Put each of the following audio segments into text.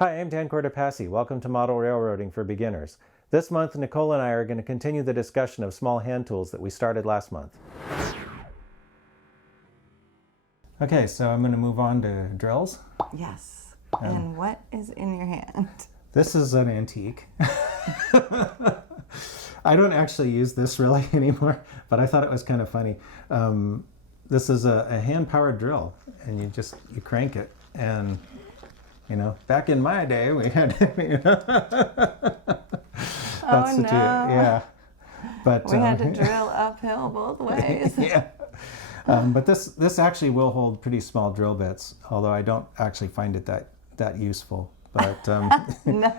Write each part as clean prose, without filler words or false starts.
Hi, I'm Dan Cortopassi. Welcome to Model Railroading for Beginners. This month, Nichole and I are going to continue the discussion of small hand tools that we started last month. Okay, so I'm going to move on to drills. Yes. And what is in your hand? This is an antique. I don't actually use this really anymore, but I thought it was kind of funny. This is a hand-powered drill, and you crank it, and back in my day, we had, Oh no! Yeah, but we had to drill uphill both ways. Yeah, but this actually will hold pretty small drill bits, although I don't actually find it that useful. But No.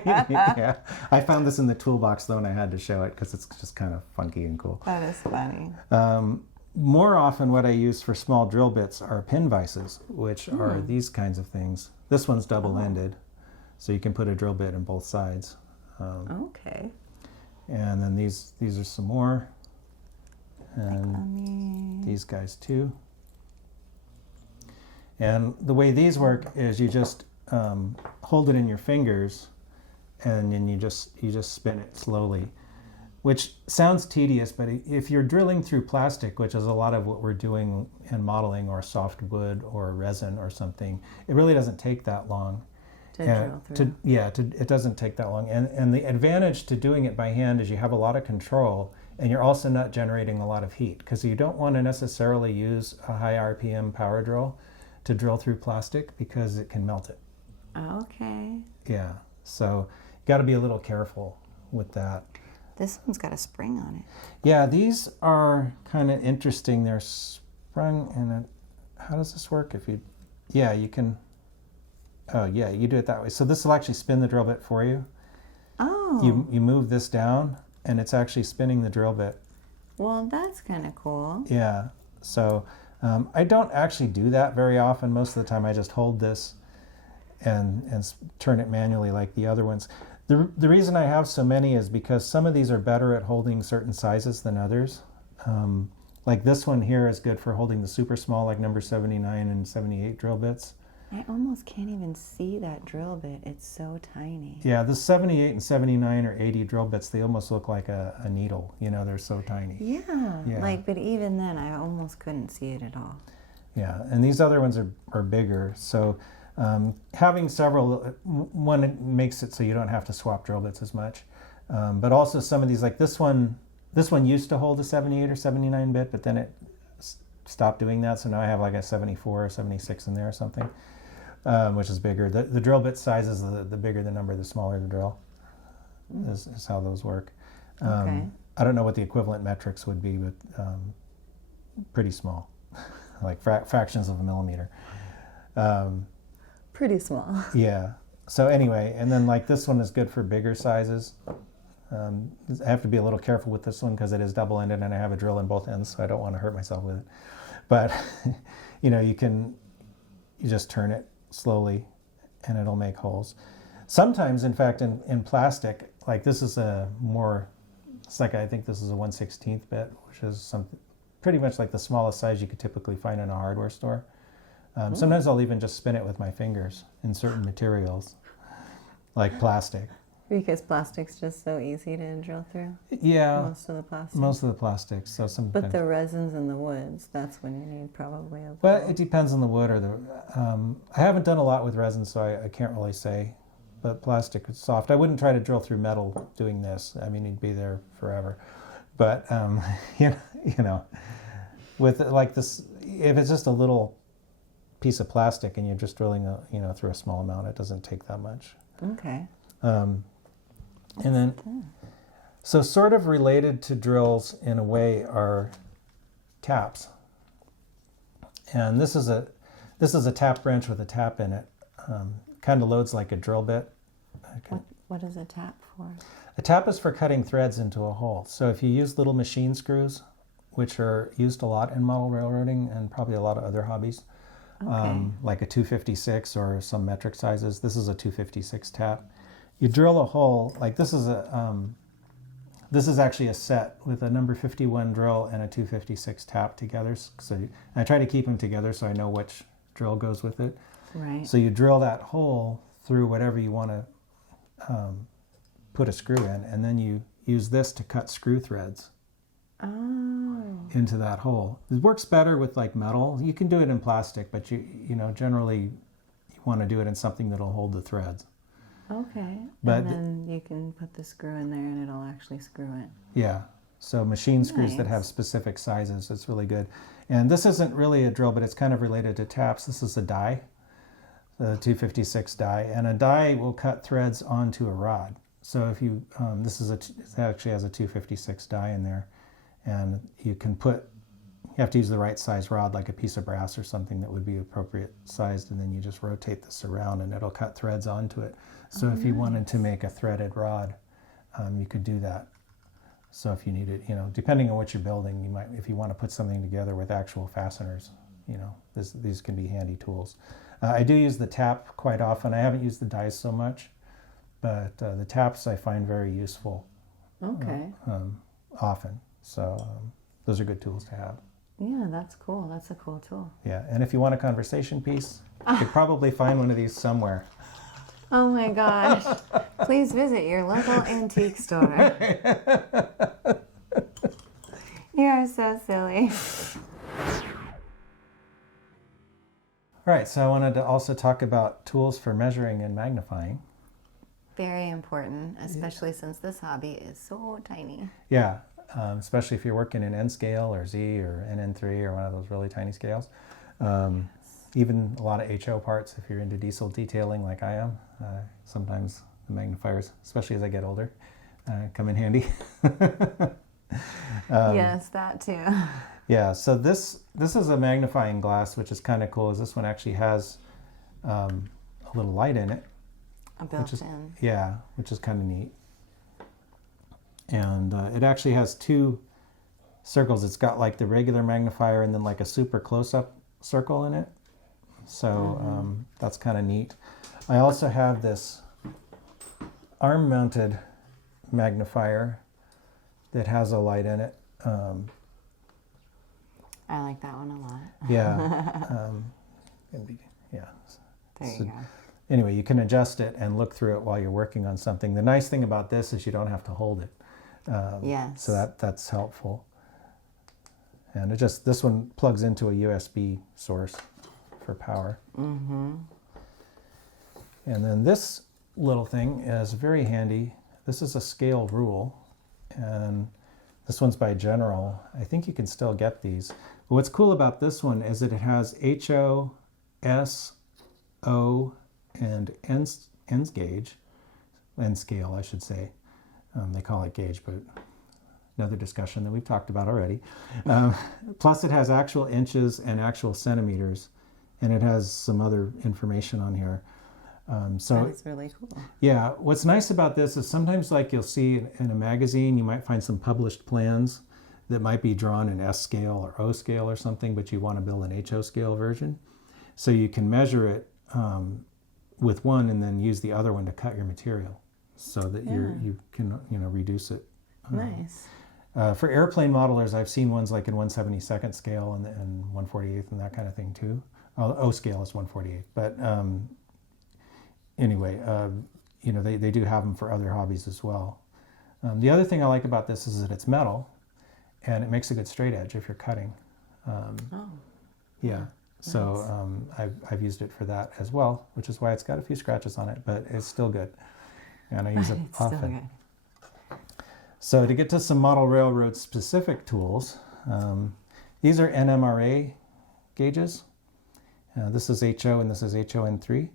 yeah, I found this in the toolbox though, and I had to show it because it's just kind of funky and cool. That is funny. More often, what I use for small drill bits are pin vices, which are these kinds of things. This one's double-ended, so you can put a drill bit in both sides. Okay. And then these are some more, and these guys too. And the way these work is you just hold it in your fingers, and then you just spin it slowly. Which sounds tedious, but if you're drilling through plastic, which is a lot of what we're doing in modeling, or soft wood or resin or something, it really doesn't take that long. To drill through. It doesn't take that long. And the advantage to doing it by hand is you have a lot of control, and you're also not generating a lot of heat, because you don't want to necessarily use a high RPM power drill to drill through plastic, because it can melt it. Okay. Yeah, so you got to be a little careful with that. This one's got a spring on it. Yeah, these are kind of interesting. They're sprung in a... How does this work? You can... Oh, yeah, you do it that way. So this will actually spin the drill bit for you. Oh. You move this down, and it's actually spinning the drill bit. Well, that's kind of cool. Yeah, so I don't actually do that very often. Most of the time I just hold this and turn it manually like the other ones. The reason I have so many is because some of these are better at holding certain sizes than others. Like this one here is good for holding the super small, like number 79 and 78 drill bits. I almost can't even see that drill bit. It's so tiny. Yeah, the 78 and 79 or 80 drill bits, they almost look like a needle. They're so tiny. Yeah, but even then, I almost couldn't see it at all. Yeah, and these other ones are bigger. So having several, one, it makes it so you don't have to swap drill bits as much. But also some of these, like this one used to hold a 78 or 79 bit, but then it stopped doing that. So now I have like a 74 or 76 in there or something, which is bigger. The drill bit size is the bigger the number, the smaller the drill, is how those work. Okay. I don't know what the equivalent metrics would be, but pretty small, like fractions of a millimeter. Pretty small. Yeah. So anyway, and then like this one is good for bigger sizes. I have to be a little careful with this one because it is double-ended and I have a drill in both ends, so I don't want to hurt myself with it. But you just turn it slowly and it'll make holes. Sometimes, in fact, in plastic, like this is I think this is a 1/16 bit, which is something pretty much like the smallest size you could typically find in a hardware store. Sometimes I'll even just spin it with my fingers in certain materials, like plastic. Because plastic's just so easy to drill through? Yeah. Most of the plastic? Most of the plastics. So sometimes. But the resins and the woods, that's when you need probably a... Well, it depends on the wood or I haven't done a lot with resin, so I can't really say. But plastic is soft. I wouldn't try to drill through metal doing this. I mean, you'd be there forever. But, with like this, if it's just a little piece of plastic and you're just drilling through a small amount, it doesn't take that much. Okay. And then, so sort of related to drills in a way are taps. And this is a tap wrench with a tap in it. Kind of loads like a drill bit. Okay. What is a tap for? A tap is for cutting threads into a hole. So if you use little machine screws, which are used a lot in model railroading and probably a lot of other hobbies, like a 256 or some metric sizes, this is a 256 tap. You drill a hole, like this is actually a set with a number 51 drill and a 256 tap together. So I try to keep them together so I know which drill goes with it. Right. So you drill that hole through whatever you want to put a screw in, and then you use this to cut screw threads into that hole. It works better with like metal. You can do it in plastic, but you know, generally you want to do it in something that'll hold the threads. Okay. But and then you can put the screw in there and it'll actually screw it. Yeah. So machine screws that have specific sizes, it's really good. And this isn't really a drill, but it's kind of related to taps. This is a die, the 256 die, and a die will cut threads onto a rod. So if you, it actually has a 256 die in there, and you have to use the right size rod, like a piece of brass or something that would be appropriate sized, and then you just rotate this around and it'll cut threads onto it. So if you wanted to make a threaded rod, you could do that. So if you needed, you know, depending on what you're building, you might, if you want to put something together with actual fasteners, you know, these can be handy tools. I do use the tap quite often. I haven't used the dies so much, but the taps I find very useful. Okay. Often. So those are good tools to have. Yeah, that's cool. That's a cool tool. Yeah, and if you want a conversation piece, you could probably find one of these somewhere. Oh my gosh. Please visit your local antique store. You are so silly. All right, so I wanted to also talk about tools for measuring and magnifying. Very important, especially since this hobby is so tiny. Yeah, especially if you're working in N scale or Z or NN3 or one of those really tiny scales. Even a lot of HO parts, if you're into diesel detailing like I am, sometimes the magnifiers, especially as I get older, come in handy. Yes, that too. Yeah, so this is a magnifying glass, which is kind of cool. Is this one actually has a little light in it. Built-in. Yeah, which is kind of neat. And it actually has two circles. It's got like the regular magnifier and then like a super close-up circle in it. So that's kind of neat. I also have this arm-mounted magnifier that has a light in it. I like that one a lot. Yeah. Yeah. There you go. Anyway, you can adjust it and look through it while you're working on something. The nice thing about this is you don't have to hold it. Yes. So that's helpful. And this one plugs into a USB source for power. Mm-hmm. And then this little thing is very handy. This is a scale rule, and this one's by General. I think you can still get these. But what's cool about this one is that it has HO, S, O, and ends gauge, end scale, I should say. They call it gauge, but another discussion that we've talked about already. Plus it has actual inches and actual centimeters, and it has some other information on here. So that's really cool. Yeah, what's nice about this is sometimes like you'll see in a magazine, you might find some published plans that might be drawn in S scale or O scale or something, but you want to build an HO scale version. So you can measure it with one and then use the other one to cut your material so that you can reduce it. Nice. For airplane modelers, I've seen ones like in 1/72nd scale and 1/48th and that kind of thing too. O scale is 1/48th, but anyway, they do have them for other hobbies as well. The other thing I like about this is that it's metal, and it makes a good straight edge if you're cutting. Yeah. So I've used it for that as well, which is why it's got a few scratches on it, but it's still good, and I use it often. Still good. So to get to some model railroad specific tools, these are NMRA gauges. This is HO and this is HON3.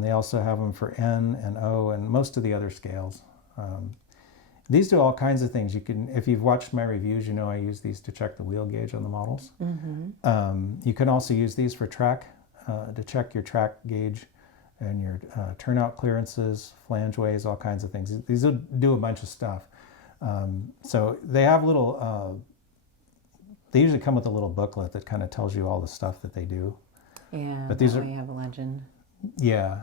They also have them for N and O and most of the other scales. These do all kinds of things. You can, if you've watched my reviews, you know I use these to check the wheel gauge on the models. Mm-hmm. You can also use these for track, to check your track gauge and your turnout clearances, flangeways, all kinds of things. These will do a bunch of stuff. So they have little, they usually come with a little booklet that kind of tells you all the stuff that they do. Yeah, but these you have a legend. Yeah.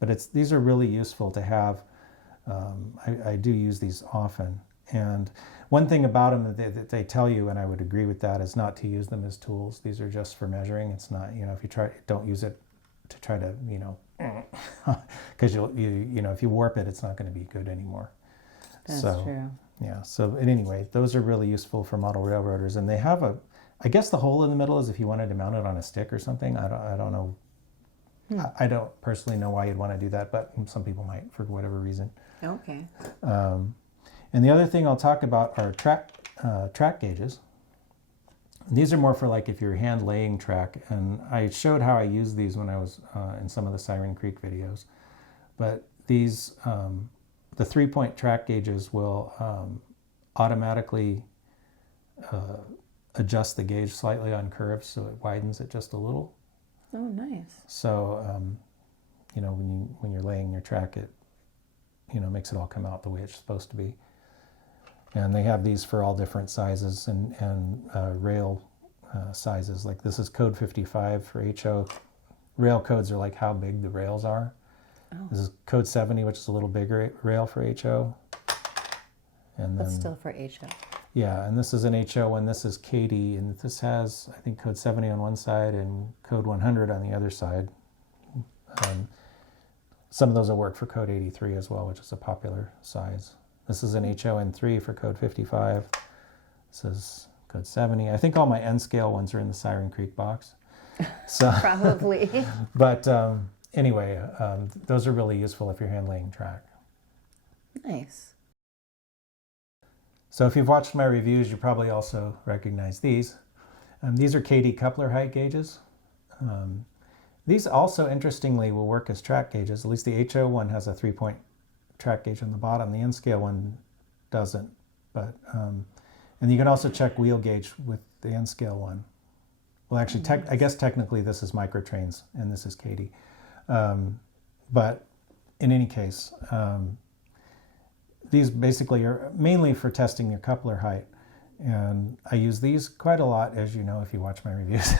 But these are really useful to have. I do use these often. And one thing about them that they tell you, and I would agree with that, is not to use them as tools. These are just for measuring. It's not, if you don't use it to try to, because you know, if you warp it, it's not going to be good anymore. That's so, true. Yeah. So anyway, those are really useful for model railroaders, and they have I guess the hole in the middle is if you wanted to mount it on a stick or something. I don't know. I don't personally know why you'd want to do that, but some people might for whatever reason. Okay. And the other thing I'll talk about are track gauges. These are more for like if you're hand laying track, and I showed how I used these when I was in some of the Siren Creek videos. But these, the 3-point track gauges will automatically adjust the gauge slightly on curves, so it widens it just a little. Oh, nice. So, you know, when you're laying your track, it, you know, makes it all come out the way it's supposed to be. And they have these for all different sizes and rail sizes. Like this is code 55 for HO. Rail codes are like how big the rails are. Oh. This is code 70, which is a little bigger rail for HO. And But then, still for HO. yeah, and this is an HO, and this is KD, and this has, I think, code 70 on one side and code 100 on the other side. Some of those will work for code 83 as well, which is a popular size. This is an HON3 for code 55. This is code 70. I think all my N-scale ones are in the Siren Creek box. So, Probably. but anyway, those are really useful if you're hand laying track. Nice. So if you've watched my reviews, you probably also recognize these. These are KD coupler height gauges. These also, interestingly, will work as track gauges. At least the HO one has a 3-point track gauge on the bottom. The N-scale one doesn't. But and you can also check wheel gauge with the N-scale one. Well, actually, I guess technically this is microtrains and this is KD. But in any case, these basically are mainly for testing your coupler height. And I use these quite a lot, as you know, if you watch my reviews.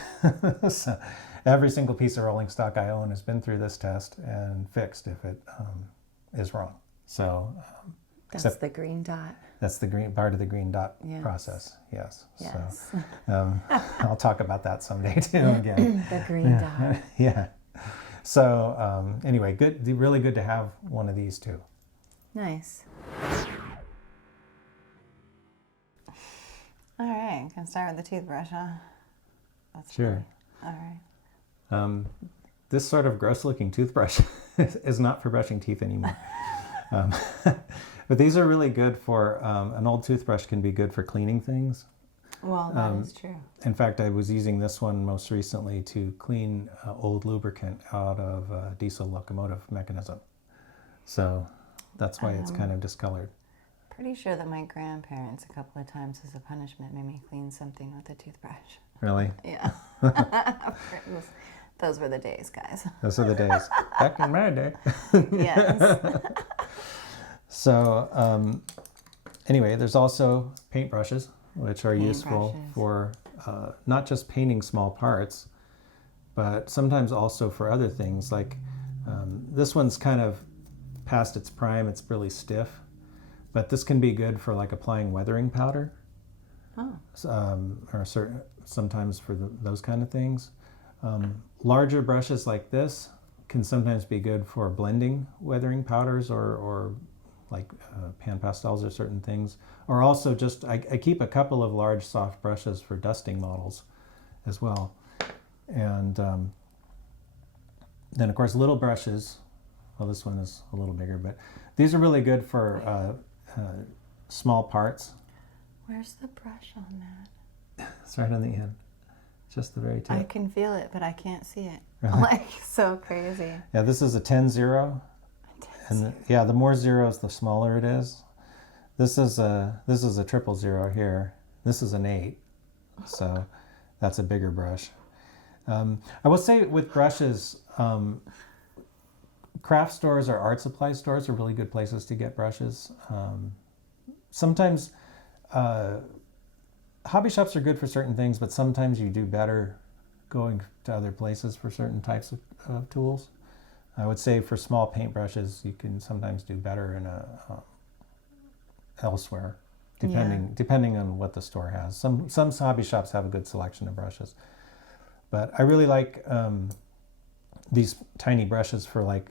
So every single piece of rolling stock I own has been through this test and fixed if it is wrong. So that's the green dot. That's the green part of the green dot process. Yes. So I'll talk about that someday too again. The green dot. Yeah. So anyway, really good to have one of these too. Nice. All right, can start with the toothbrush, huh? That's sure. Funny. All right. This sort of gross-looking toothbrush is not for brushing teeth anymore. But these are really good for, an old toothbrush can be good for cleaning things. Well, that is true. In fact, I was using this one most recently to clean old lubricant out of a diesel locomotive mechanism. So that's why it's kind of discolored. Pretty sure that my grandparents a couple of times as a punishment made me clean something with a toothbrush. Really? Yeah. Those were the days, guys. Those are the days. Back in my day. Yes. So anyway, there's also paintbrushes, which are useful for not just painting small parts, but sometimes also for other things. Like this one's kind of past its prime. It's really stiff. But this can be good for like applying weathering powder. Oh. Or sometimes for those kind of things. Larger brushes like this can sometimes be good for blending weathering powders or like pan pastels or certain things. Or also just, I keep a couple of large soft brushes for dusting models as well. And then of course little brushes, well this one is a little bigger, but these are really good for small parts. Where's the brush on that? It's right on the end. Just the very tip. I can feel it, but I can't see it. Really? Like, so crazy. Yeah, this is a 10-0. And the more zeros, the smaller it is. This is a 000 here. This is an 8. So that's a bigger brush. I will say with brushes, craft stores or art supply stores are really good places to get brushes. Sometimes hobby shops are good for certain things, but sometimes you do better going to other places for certain types of tools. I would say for small paintbrushes, you can sometimes do better in elsewhere, depending on what the store has. Some hobby shops have a good selection of brushes, but I really like these tiny brushes for like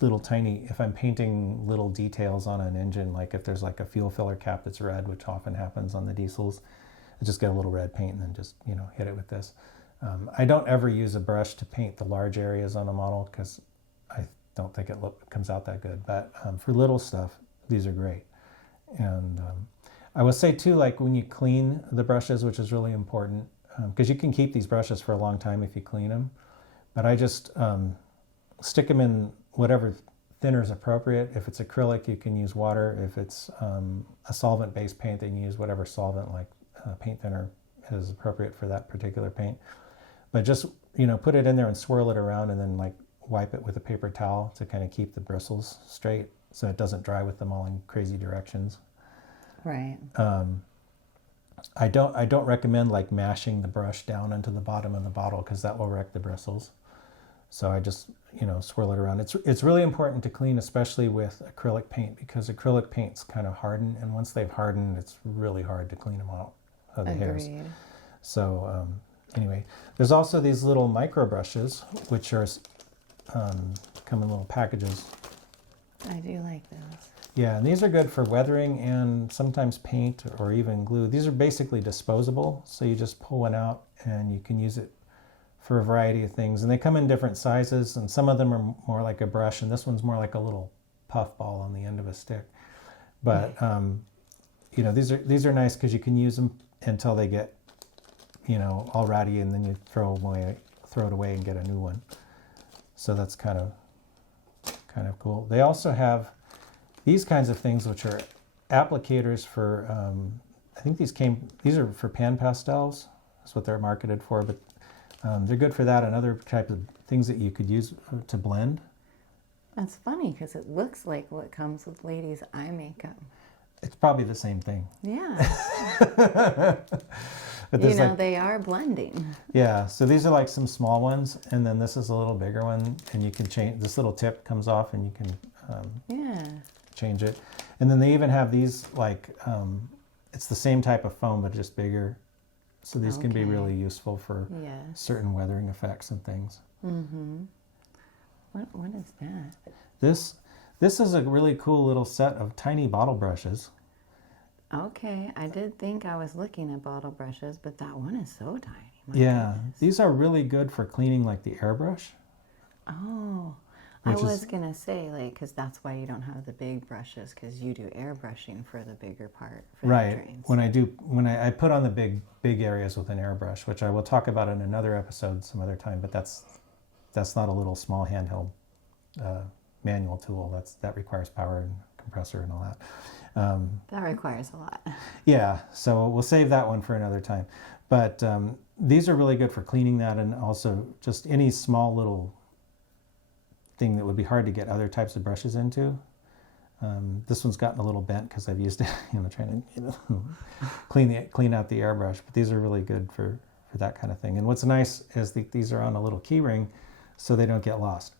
little tiny, if I'm painting little details on an engine, like if there's like a fuel filler cap that's red, which often happens on the diesels, I just get a little red paint and then just, hit it with this. I don't ever use a brush to paint the large areas on a model because I don't think it comes out that good. But for little stuff, these are great. And I will say too, like when you clean the brushes, which is really important, because you can keep these brushes for a long time if you clean them. But I just stick them in whatever thinner is appropriate. If it's acrylic, you can use water. If it's a solvent-based paint, then you use whatever solvent, like paint thinner, is appropriate for that particular paint. But just, put it in there and swirl it around and then like wipe it with a paper towel to kind of keep the bristles straight so it doesn't dry with them all in crazy directions. Right. I don't recommend like mashing the brush down into the bottom of the bottle because that will wreck the bristles. So I just, swirl it around. It's really important to clean, especially with acrylic paint, because acrylic paints kind of harden, and once they've hardened, it's really hard to clean them out of the hairs. So anyway, there's also these little micro brushes, which are come in little packages. I do like those. Yeah, and these are good for weathering and sometimes paint or even glue. These are basically disposable, so you just pull one out and you can use it for a variety of things. And they come in different sizes, and some of them are more like a brush, and this one's more like a little puff ball on the end of a stick. But these are nice because you can use them until they get all ratty, and then you throw it away and get a new one. So that's kind of cool. They also have these kinds of things, which are applicators for, I think these are for pan pastels. That's what they're marketed for, but they're good for that and other types of things that you could use to blend. That's funny because it looks like what comes with ladies' eye makeup. It's probably the same thing. Yeah. But they are blending. Yeah, so these are like some small ones, and then this is a little bigger one, and you can change, this little tip comes off and you can change it. And then they even have these like, it's the same type of foam, but just bigger. So these can be really useful for certain weathering effects and things. Mm-hmm. What is that? This is a really cool little set of tiny bottle brushes. Okay, I did think I was looking at bottle brushes, but that one is so tiny. My goodness. These are really good for cleaning like the airbrush. Oh, I was going to say, like, because that's why you don't have the big brushes, because you do airbrushing for the bigger part. For right. The drains. When I put on the big areas with an airbrush, which I will talk about in another episode some other time, but that's not a little small handheld manual tool. That requires power and compressor and all that. That requires a lot. Yeah, so we'll save that one for another time. But these are really good for cleaning that, and also just any small little thing that would be hard to get other types of brushes into. This one's gotten a little bent because I've used it, trying to clean out the airbrush. But these are really good for that kind of thing. And what's nice is these are on a little key ring, so they don't get lost.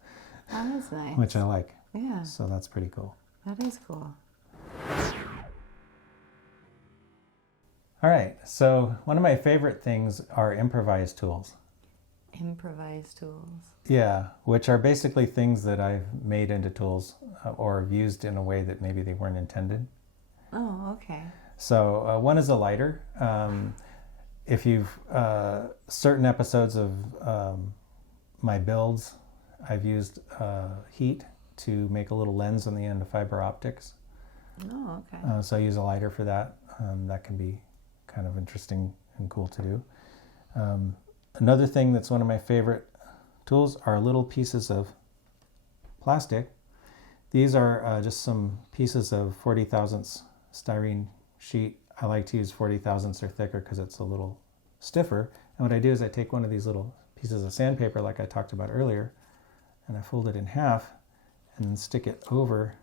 That is nice. Which I like. Yeah. So that's pretty cool. That is cool. All right, so one of my favorite things are improvised tools. Improvised tools. Yeah, which are basically things that I've made into tools or have used in a way that maybe they weren't intended. Oh, okay. So one is a lighter. If you've certain episodes of my builds, I've used heat to make a little lens on the end of fiber optics. Oh, okay. So I use a lighter for that. That can be kind of interesting and cool to do. Another thing that's one of my favorite tools are little pieces of plastic. These are just some pieces of 40 thousandths styrene sheet. I like to use 40 thousandths or thicker because it's a little stiffer. And what I do is I take one of these little pieces of sandpaper like I talked about earlier, and I fold it in half and then stick it over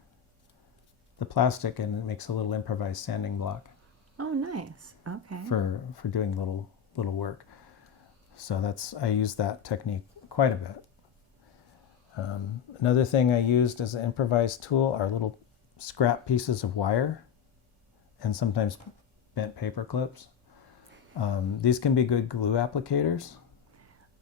the plastic, and it makes a little improvised sanding block. Oh, nice. Okay. For doing little work. So I use that technique quite a bit. Another thing I used as an improvised tool are little scrap pieces of wire and sometimes bent paper clips. These can be good glue applicators.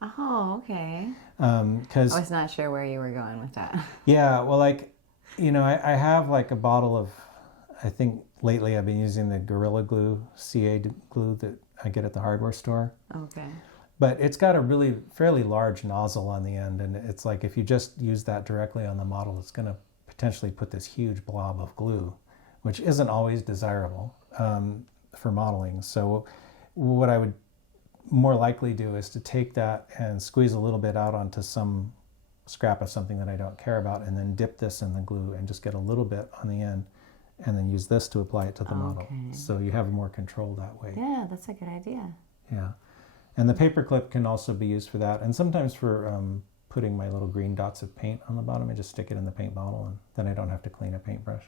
Oh, okay. 'Cause I was not sure where you were going with that. yeah, well, like, I have like a bottle of, I think lately I've been using the Gorilla Glue, CA glue that I get at the hardware store. Okay. But it's got a really fairly large nozzle on the end, and it's like if you just use that directly on the model, it's going to potentially put this huge blob of glue, which isn't always desirable for modeling. So what I would more likely do is to take that and squeeze a little bit out onto some scrap of something that I don't care about, and then dip this in the glue and just get a little bit on the end, and then use this to apply it to the model. So you have more control that way. Yeah, that's a good idea. Yeah. And the paper clip can also be used for that. And sometimes for putting my little green dots of paint on the bottom, I just stick it in the paint bottle, and then I don't have to clean a paintbrush.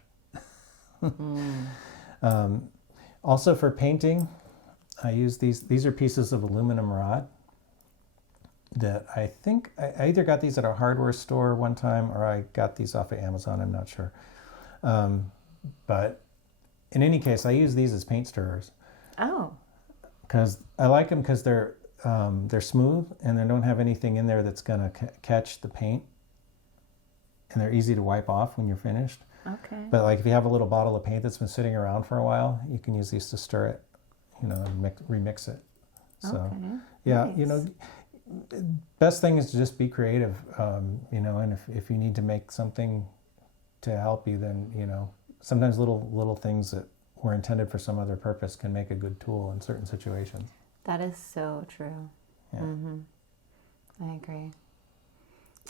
Also for painting, I use these. These are pieces of aluminum rod that I think I either got these at a hardware store one time, or I got these off of Amazon. I'm not sure. But in any case, I use these as paint stirrers. Oh. Because I like them because they're smooth and they don't have anything in there that's going to catch the paint, and they're easy to wipe off when you're finished. Okay. But like if you have a little bottle of paint that's been sitting around for a while, you can use these to stir it, and remix it. So okay. yeah, Nice. Best thing is to just be creative, and if you need to make something to help you, then sometimes little things that were intended for some other purpose can make a good tool in certain situations. That is so true. Yeah. I agree.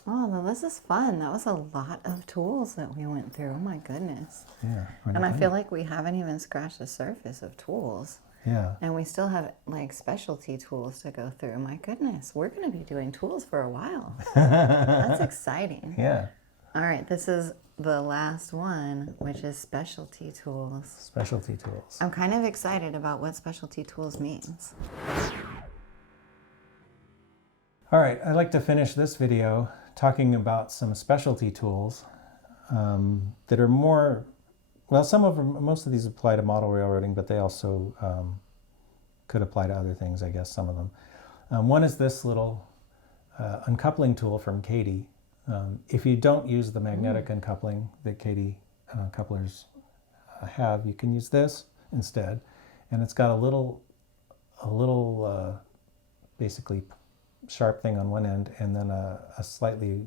Oh, well, this is fun. That was a lot of tools that we went through. Oh my goodness. Yeah. And I feel like we haven't even scratched the surface of tools. Yeah. And we still have like specialty tools to go through. My goodness, we're going to be doing tools for a while. That's exciting. Yeah. All right, this is the last one, which is specialty tools. Specialty tools. I'm kind of excited about what specialty tools means. All right, I'd like to finish this video talking about some specialty tools that are more, well, most of these apply to model railroading, but they also could apply to other things, I guess, some of them. One is this little uncoupling tool from Katie. If you don't use the magnetic uncoupling that Katie couplers have, you can use this instead. And it's got a little basically sharp thing on one end, and then a slightly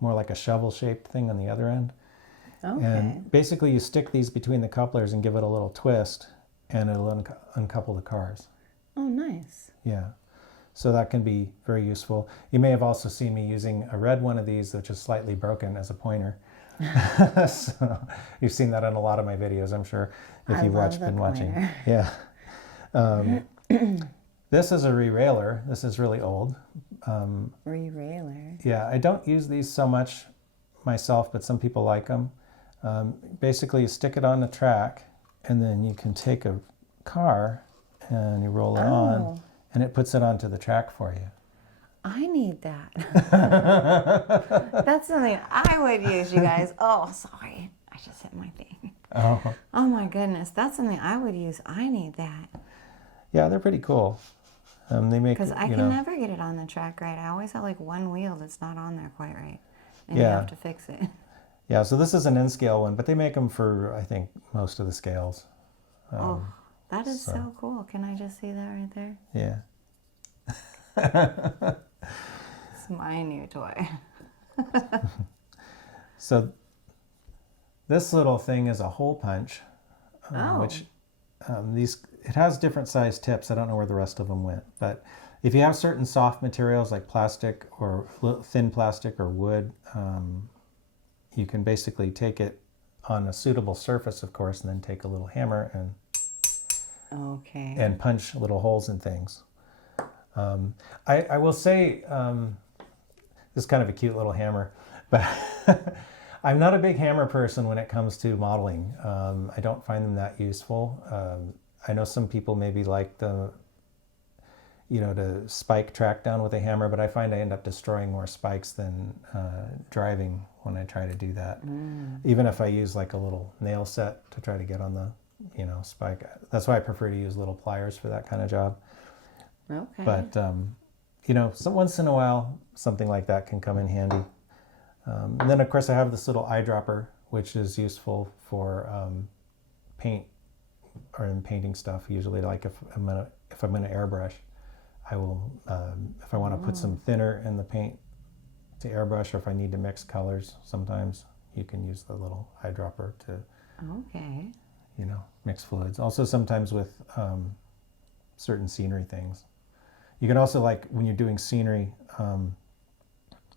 more like a shovel-shaped thing on the other end. Okay. And basically you stick these between the couplers and give it a little twist, and it'll uncouple the cars. Oh, nice. Yeah. So that can be very useful. You may have also seen me using a red one of these, which is slightly broken, as a pointer. So you've seen that in a lot of my videos, I'm sure, if you've been watching. Yeah. This is a RaIlroader. This is really old. RaIlroader. Yeah, I don't use these so much myself, but some people like them. Basically, you stick it on the track, and then you can take a car and you roll it on, and it puts it onto the track for you. I need that. That's something I would use, you guys. Oh, sorry. I just hit my thing. Oh my goodness. That's something I would use. I need that. Yeah, they're pretty cool. They make, because I can never get it on the track right. I always have like one wheel that's not on there quite right, and you have to fix it. Yeah, so this is an N-scale one, but they make them for, I think, most of the scales. That is so cool. Can I just see that right there? Yeah. It's my new toy. So this little thing is a hole punch, which it has different size tips. I don't know where the rest of them went, but if you have certain soft materials like plastic or thin plastic or wood, you can basically take it on a suitable surface, of course, and then take a little hammer and punch little holes in things. I will say, this is kind of a cute little hammer, but I'm not a big hammer person when it comes to modeling. I don't find them that useful. I know some people maybe like to spike track down with a hammer, but I find I end up destroying more spikes than driving when I try to do that. Even if I use like a little nail set to try to get on the, spike. That's why I prefer to use little pliers for that kind of job. Okay. But once in a while, something like that can come in handy. And then, of course, I have this little eyedropper, which is useful for paint or in painting stuff. Usually, like if I'm gonna airbrush, I will if I want to put some thinner in the paint to airbrush, or if I need to mix colors, sometimes you can use the little eyedropper to mix fluids. Also, sometimes with certain scenery things, you can also, like when you're doing scenery,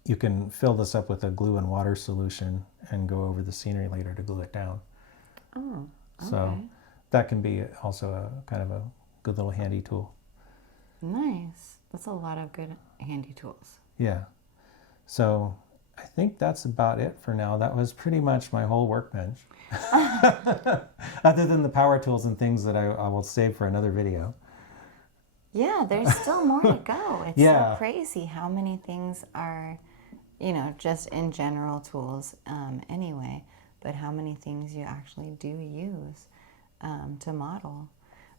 you can fill this up with a glue and water solution and go over the scenery later to glue it down. Oh, okay. So that can be also a kind of a good little handy tool. Nice. That's a lot of good handy tools. Yeah. So I think that's about it for now. That was pretty much my whole workbench. Other than the power tools and things that I will save for another video. Yeah, there's still more to go. It's so crazy how many things are, just in general tools anyway, but how many things you actually do use to model.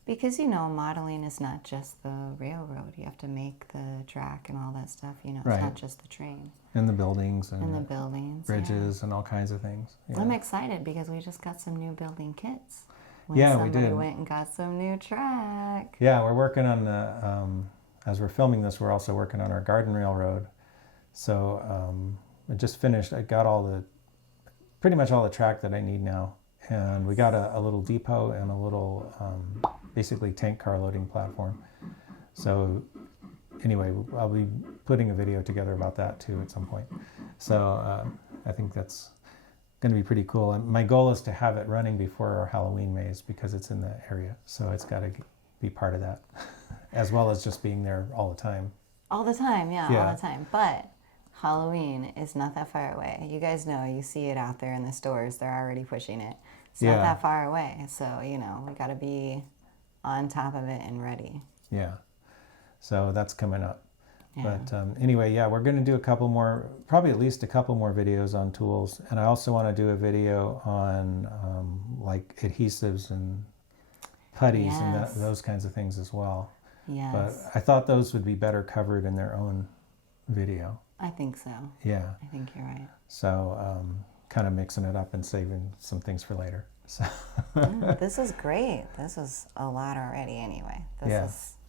Because, modeling is not just the railroad. You have to make the track and all that stuff. It's not just the train. And the buildings. And the buildings. Bridges and all kinds of things. Yeah. I'm excited because we just got some new building kits. We did. Somebody went and got some new track. Yeah, we're working on as we're filming this, we're also working on our garden railroad. So I just finished. I got pretty much all the track that I need now. And we got a little depot and a little basically tank car loading platform. So anyway, I'll be putting a video together about that too at some point. So I think that's going to be pretty cool. And my goal is to have it running before our Halloween maze because it's in the area. So it's got to be part of that, as well as just being there all the time. All the time, yeah, all the time. But Halloween is not that far away. You guys know, you see it out there in the stores. They're already pushing it. It's not that far away. So, we got to be on top of it and ready. Yeah. So that's coming up. Yeah. But anyway, we're going to do probably at least a couple more videos on tools. And I also want to do a video on like adhesives and putties and those kinds of things as well. Yes. But I thought those would be better covered in their own video. I think so. Yeah. I think you're right. So kind of mixing it up and saving some things for later. So this is great. This is a lot already anyway.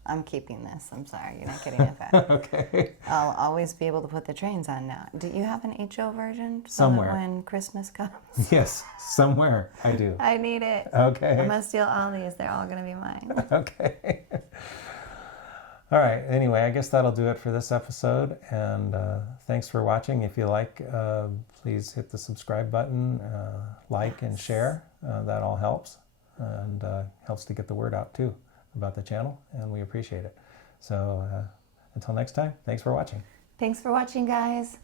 I'm keeping this. I'm sorry. You're not getting it back. Okay. I'll always be able to put the trains on now. Do you have an HO version? Somewhere. That when Christmas comes? Yes, somewhere. I do. I need it. Okay. I'm going to steal all these. They're all going to be mine. Okay. All right. Anyway, I guess that'll do it for this episode. And thanks for watching. If you like, please hit the subscribe button, like and share. That all helps and helps to get the word out too about the channel, and we appreciate it. So until next time, thanks for watching. Thanks for watching, guys.